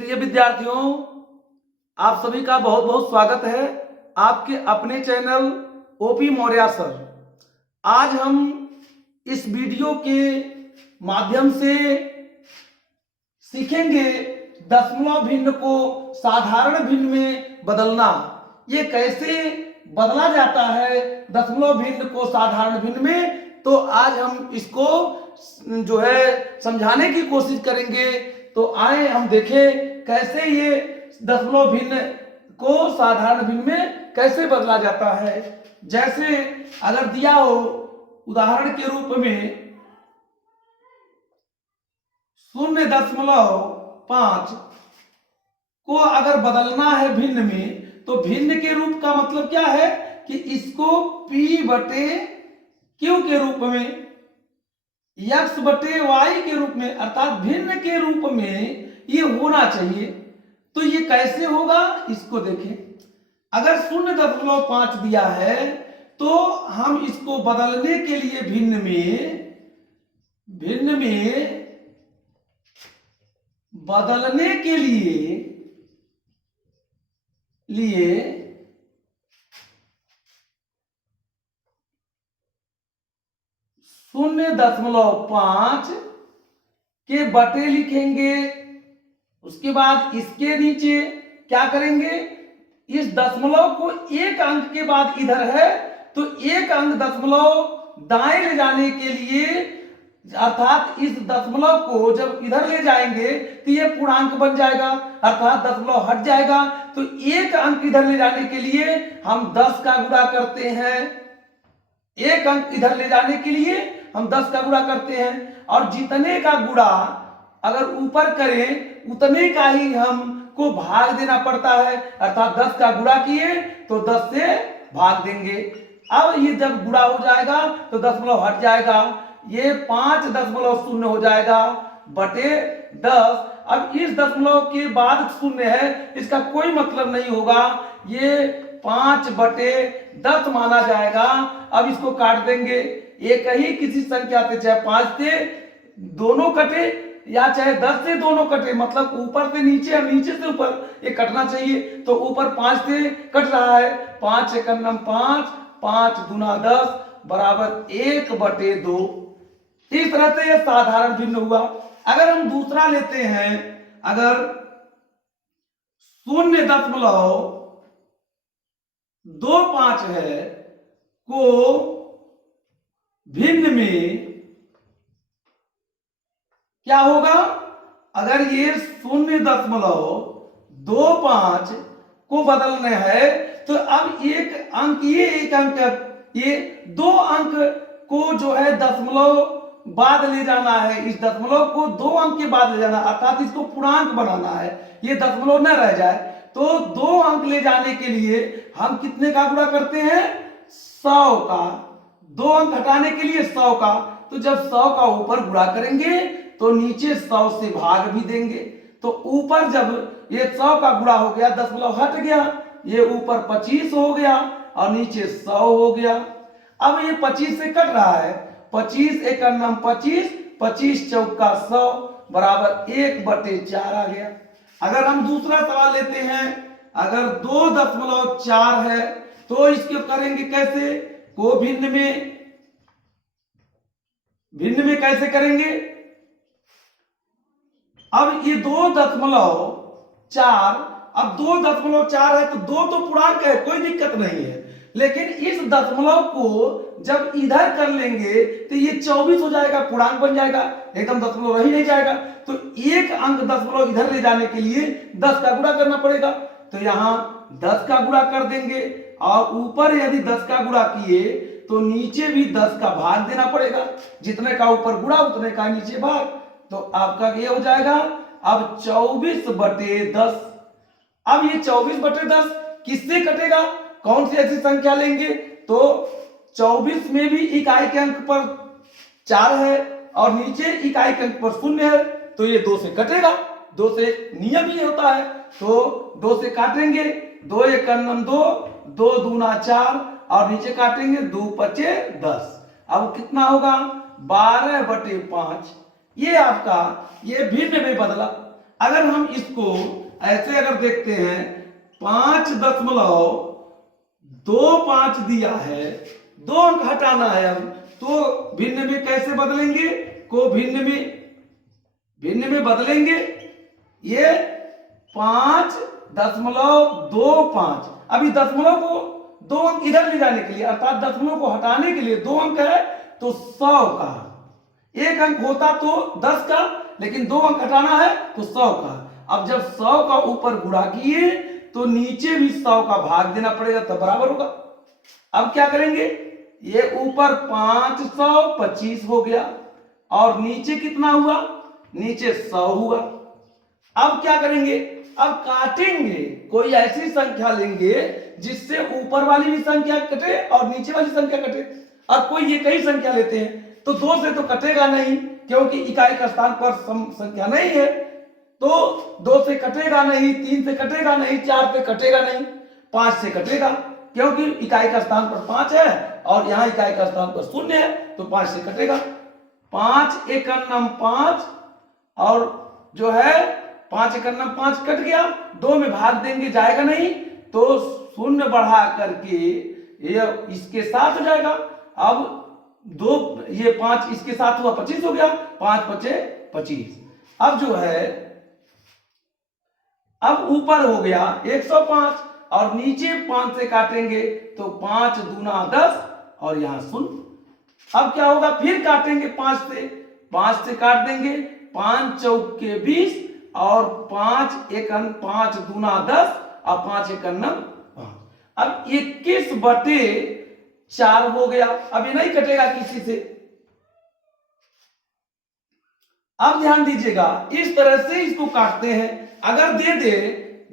प्रिय विद्यार्थियों, आप सभी का बहुत बहुत स्वागत है आपके अपने चैनल ओपी मौर्य सर। आज हम इस वीडियो के माध्यम से सीखेंगे दशमलव भिन्न को साधारण भिन्न में बदलना। ये कैसे बदला जाता है दशमलव भिन्न को साधारण भिन्न में, तो आज हम इसको जो है समझाने की कोशिश करेंगे। तो आए हम देखें कैसे ये दशमलव भिन्न को साधारण भिन्न में कैसे बदला जाता है। जैसे अगर दिया हो उदाहरण के रूप में 0.5 को अगर बदलना है भिन्न में, तो भिन्न के रूप का मतलब क्या है कि इसको p बटे q के रूप में, x बटे y के रूप में, अर्थात भिन्न के रूप में ये होना चाहिए। तो ये कैसे होगा इसको देखें। अगर 0.5 दिया है तो हम इसको बदलने के लिए भिन्न में बदलने के लिए 0.5 के बटे लिखेंगे। उसके बाद इसके नीचे क्या करेंगे, इस दशमलव को एक अंक के बाद इधर है तो एक अंक दशमलव दाएं ले जाने के लिए, अर्थात इस दशमलव को जब इधर ले जाएंगे तो ये पूर्णांक बन जाएगा, अर्थात दशमलव हट जाएगा। तो एक अंक इधर ले जाने के लिए हम 10 का गुणा करते हैं। एक अंक इधर ले जाने के लिए हम 10 का गुणा करते हैं, और जितने का गुणा अगर ऊपर करें उतने का ही हमको भाग देना पड़ता है, अर्थात 10 का गुणा किए तो 10 से भाग देंगे। अब ये जब गुणा हो जाएगा तो दशमलव हट जाएगा, ये 5.0 हो जाएगा बटे 10। अब इस दशमलव के बाद शून्य है, इसका कोई मतलब नहीं होगा, ये 5/10 माना जाएगा। अब इसको काट देंगे, एक ही किसी संख्या से, चाहे 5 से दोनों कटे या चाहे 10 से दोनों कटे, मतलब ऊपर से नीचे और नीचे से ऊपर, ये कटना चाहिए। तो ऊपर 5 से कट रहा है, 5 × 5, 5 × 10 बराबर 1/2। इस तरह से यह साधारण भिन्न हुआ। अगर हम दूसरा लेते हैं, अगर 0.25 है को भिन्न में क्या होगा, अगर ये 0.25 को बदलने है तो अब एक अंक, ये एक अंक, ये 2 अंक को जो है दशमलव बाद ले जाना है। इस दशमलव को 2 अंक के बाद ले जाना, अर्थात इसको पूर्णांक बनाना है, ये दशमलव न रह जाए। तो 2 अंक ले जाने के लिए हम कितने का गुणा करते हैं, 100 का। 2 अंक हटाने के लिए 100 का। तो जब 100 का ऊपर गुणा करेंगे तो नीचे 100 से भाग भी देंगे। तो ऊपर जब ये 100 का गुणा हो गया, दशमलव हट गया, ये ऊपर 25 हो गया और नीचे 100 हो गया। अब ये 25 से कट रहा है, 25 × 25, 25 चौका 100 बराबर 1/4 आ गया। अगर हम दूसरा सवाल लेते हैं, अगर 2.4 है तो इसको करेंगे कैसे, को भिन्न में कैसे करेंगे। अब ये 2.4, अब 2.4 है तो 2 तो पूर्णांक है, कोई दिक्कत नहीं है, लेकिन इस दशमलव को जब इधर कर लेंगे तो ये 24 हो जाएगा, पूर्णांक बन जाएगा, एकदम दशमलव रह ही नहीं जाएगा। तो एक अंक दशमलव इधर ले जाने के लिए 10 का गुणा करना पड़ेगा। तो यहाँ 10 का गुणा कर देंगे, और ऊपर यदि 10 का गुणा किए तो नीचे भी 10 का भाग देना पड़ेगा। जितने का ऊपर गुणा उतने का नीचे भाग, तो आपका ये हो जाएगा अब 24/10। अब ये 24/10 किससे कटेगा, कौन सी ऐसी संख्या लेंगे, तो 24 में भी इकाई के अंक पर 4 है और नीचे इकाई के अंक पर 0 है, तो ये 2 से कटेगा। 2 से नियम ही होता है, तो 2 से काटेंगे, 2 × 2, 2 दूना 4 और नीचे काटेंगे 2 × 5 = 10। अब कितना होगा, 12/5। ये आपका ये भिन्न में बदला। अगर हम इसको ऐसे अगर देखते हैं 5.25 दिया है, 2 अंक हटाना है हम, तो भिन्न में कैसे बदलेंगे, को भिन्न में बदलेंगे। ये 5.25, अभी दशमलव को 2 अंक इधर ले जाने के लिए, अर्थात दशमलव को हटाने के लिए 2 अंक है तो 100 का, 1 अंक होता तो 10 का, लेकिन 2 अंक हटाना है तो 100 का। अब जब 100 का ऊपर गुणा किए तो नीचे भी 100 का भाग देना पड़ेगा, तब बराबर होगा। अब क्या करेंगे, ये ऊपर 525 हो गया और नीचे कितना हुआ, नीचे 100 हुआ। अब क्या करेंगे, अब काटेंगे, कोई ऐसी संख्या लेंगे जिससे ऊपर वाली भी संख्या कटे और नीचे वाली संख्या कटे। और कोई ये कई संख्या लेते हैं तो 2 से तो कटेगा नहीं, क्योंकि इकाई का स्थान पर संख्या नहीं है, तो 2 से कटेगा नहीं, 3 से कटेगा नहीं, 4 से कटेगा नहीं, 5 से कटेगा, क्योंकि इकाई का स्थान पर 5 है और यहाँ इकाई का स्थान पर 0 है, तो 5 से कटेगा। 5 एकन्नम 5 और जो है 5 एकन्नम 5 कट गया, 2 में भाग देंगे जाएगा नहीं, तो 0 बढ़ा करके ये इसके साथ हो जाएगा। अब 2 ये 5 इसके साथ हुआ 25 हो गया, 5 5 25। अब जो है अब ऊपर हो गया 105 और नीचे 5 से काटेंगे तो 5 दूना 10 और यहां 0। अब क्या होगा, फिर काटेंगे 5 से काट देंगे, 5 चौके 20 और 5 एकन 5 दूना 10 और 5 एकन्नम 5। अब 21/4 हो गया, अब ये नहीं कटेगा किसी से। अब ध्यान दीजिएगा, इस तरह से इसको काटते हैं। अगर दे दे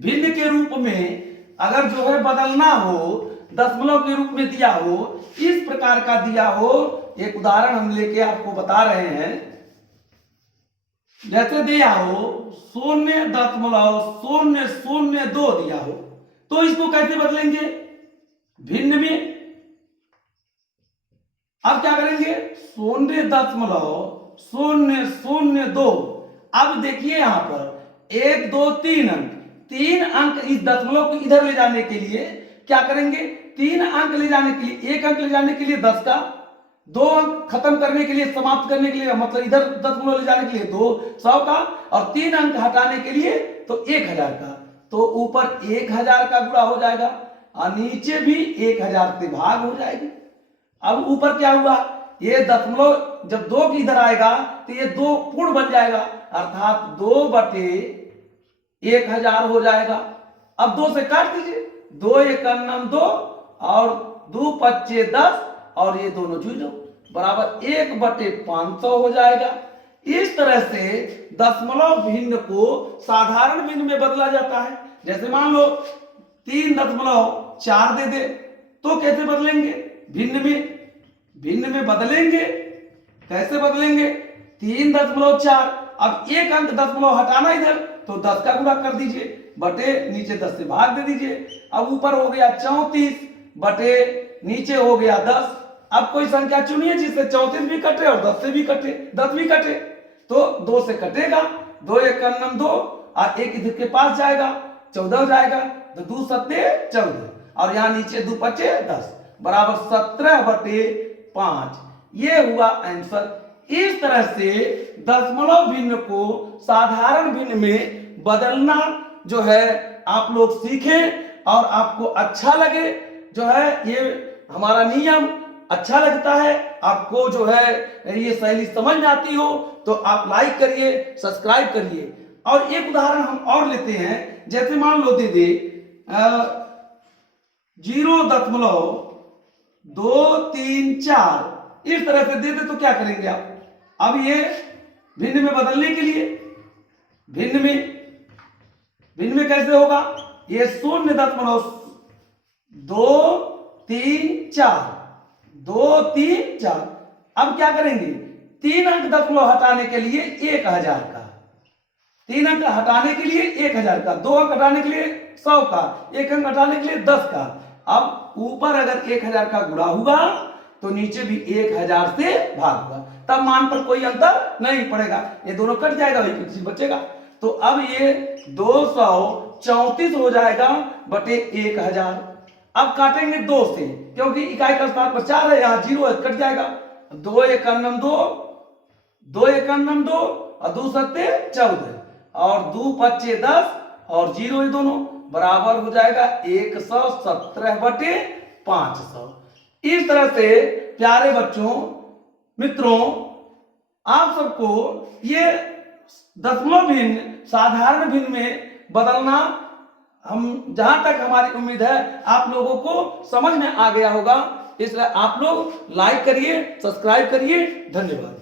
भिन्न के रूप में, अगर जो है बदलना हो, दशमलव के रूप में दिया हो, इस प्रकार का दिया हो, एक उदाहरण हम लेके आपको बता रहे हैं। जैसे दिया हो 0.002 दिया हो, तो इसको कैसे बदलेंगे, भिन्न में। अब क्या करेंगे, 0.002। अब देखिए यहां पर 1 2 3 अंक, 3 अंक इस दशमलव को इधर ले जाने के लिए क्या करेंगे, 3 अंक ले जाने के लिए, 1 अंक ले जाने के लिए 10 का, 2 अंक खत्म करने के लिए, समाप्त करने के लिए, मतलब इधर दशमलव ले जाने के लिए 200 का, और 3 अंक हटाने के लिए तो 1000 का। तो ऊपर 1000 का गुणा हो जाएगा और नीचे भी 1000 से भाग हो जाएगी। अब ऊपर क्या हुआ, ये दशमलव जब 2 की इधर आएगा तो ये 2 पूर्ण बन जाएगा, अर्थात 2/1000 हो जाएगा। अब 2 से काट दीजिए, 2 एकन्नम 2 और 2 पच्चे 10 और ये दोनों जीरो बराबर 1/500 हो जाएगा। इस तरह से दशमलव भिन्न को साधारण भिन्न में बदला जाता है। जैसे मान लो 3.4 दे दे तो कैसे बदलेंगे, भिन्न में बदलेंगे। कैसे बदलेंगे, 3.4, अब 1 अंक दशमलव हटाना इधर तो 10 का गुणा कर दीजिए, बटे नीचे 10 से भाग दे दीजिए। अब ऊपर हो गया 34 बटे नीचे हो गया 10। अब कोई संख्या चुनिए जिससे 34 भी कटे और 10 से भी कटे, 10 भी कटे, तो 2 से कटेगा, 2 एकन्नम 2 और 1 इधर के पास जाएगा, 14 हो जाएगा, तो 2 सत्ते 14 और यहाँ नीचे 2 पचे 10 बराबर 17/5। ये हुआ आंसर। इस तरह से दशमलव भिन्न को साधारण भिन्न में बदलना जो है आप लोग सीखें और आपको अच्छा लगे। जो है ये हमारा नियम अच्छा लगता है, आपको जो है ये शैली समझ में आती हो तो आप लाइक करिए, सब्सक्राइब करिए। और एक उदाहरण हम और लेते हैं, जैसे मान लो दे दे 0.234, इस तरह से दे दे तो क्या करेंगे आप। अब ये भिन्न में बदलने के लिए भिन्न में कैसे होगा, ये 0.234। अब क्या करेंगे, 3 अंक दशमलव हटाने के लिए 1000 का, 3 अंक हटाने के लिए 1000 का, 2 अंक हटाने के लिए 100 का, 1 अंक हटाने के लिए 10 का। अब ऊपर अगर 1000 का गुणा हुआ तो नीचे भी 1000 से भाग होगा, तब मान पर कोई अंतर नहीं पड़ेगा, ये दोनों कट जाएगा, वही किसी बचेगा। तो अब ये 234 हो जाएगा बटे 1000। अब काटेंगे 2 से, क्योंकि इकाई का स्थान पर 4 है, यहाँ 0 है, कट जाएगा। 2 एकम 2, 2 एकम 2 और 2 सत्ते 14 और 2 पच्चे 10 और 0 ये दोनों बराबर हो जाएगा 117 बटे 500। इस तरह से प्यारे बच्चों, मित्रों, आप सबको ये दशमलव भिन्न साधारण भिन्न में बदलना, हम जहां तक हमारी उम्मीद है आप लोगों को समझ में आ गया होगा। इसलिए आप लोग लाइक करिए, सब्सक्राइब करिए। धन्यवाद।